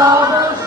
Father,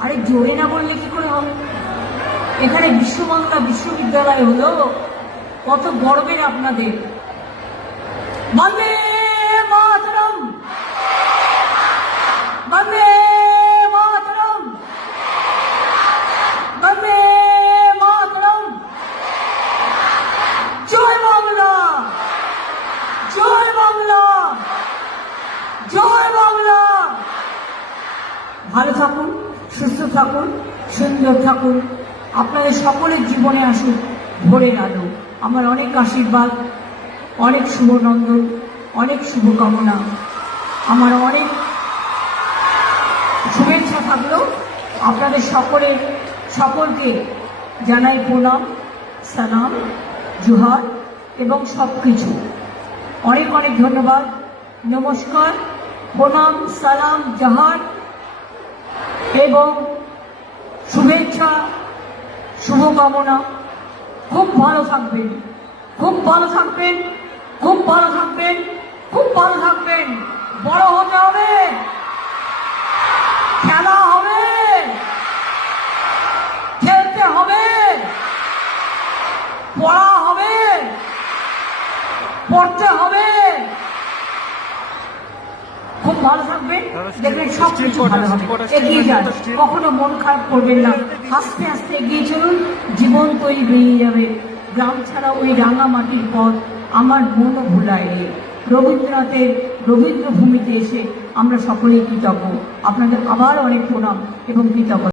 আরে জোরে না বললে কি করে হবে? এখানে বিশ্ব বাংলা বিশ্ববিদ্যালয় হলো। কত গর্বের আপনাদের। বন্দে মাতরম! বন্দে মাতরম! বন্দে মাতরম! জয় বাংলা! জয় বাংলা! জয় বাংলা! ভালো থাকুন। সুস্থ থাকুন, সুন্দর থাকুন। আপনাদের সকলের জীবনে আসুক ভোরের আলো আমার অনেক আশীর্বাদ, অনেক শুভনন্দন, অনেক শুভকামনা। আমার অনেক শুভেচ্ছা থাকল। আপনাদের সকলের, সকলকে জানাই প্রণাম, সালাম, জোহার এবং সব কিছু অনেক অনেক ধন্যবাদ। নমস্কার, প্রণাম, সালাম, জাহার। এবং শুভেচ্ছা, শুভকামনা। খুব ভালো থাকবেন। খুব ভালো থাকবেন। খুব ভালো থাকবেন। খুব ভালো থাকবেন। বড় হতে হবে। খেলা হবে। খেলতে হবে। পড়া হবে। পড়তে হবে খুব ভালো থাকবেন দেখবেন সব কিছু ভালো হবে এগিয়ে যান। কখনো মন খারাপ করবেন না। আস্তে আস্তে এগিয়ে চলুন জীবন তৈরি বেরিয়ে যাবে। গ্রাম ছাড়া ওই রাঙা মাটির পথ আমার মনও ভুলায় রবীন্দ্রনাথের রবীন্দ্রভূমিতে এসে আমরা সকলেই কৃতজ্ঞ। আপনাদের আবার অনেক প্রণাম এবং কৃতজ্ঞ